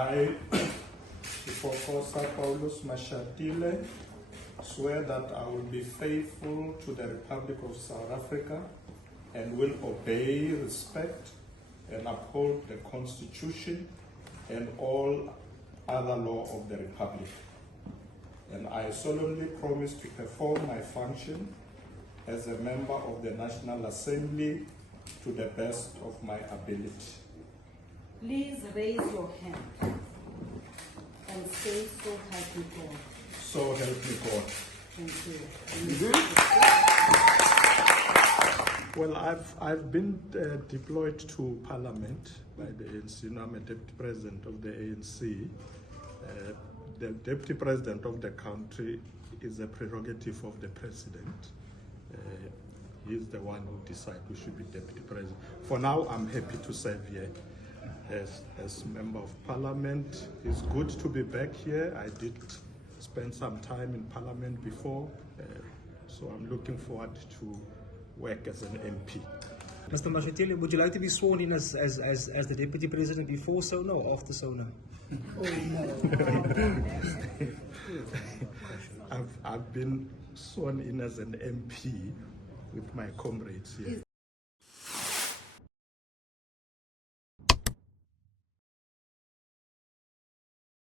I, Professor Paul Mashatile, swear that I will be faithful to the Republic of South Africa and will obey, respect, and uphold the Constitution and all other law of the Republic. And I solemnly promise to perform my function as a member of the National Assembly to the best of my ability. Please raise your hand and say, "So help me God." So help me God. Thank you. Well, I've been deployed to Parliament by the ANC. You know, I'm a Deputy President of the ANC. The Deputy President of the country is a prerogative of the President. He's the one who decides who should be Deputy President. For now, I'm happy to serve here as Member of Parliament. It's good to be back here. I did spend some time in Parliament before, so I'm looking forward to work as an MP. Mr. Mashatile, would you like to be sworn in as the Deputy President before SONA or after SONA? Oh no. I've been sworn in as an MP with my comrades here.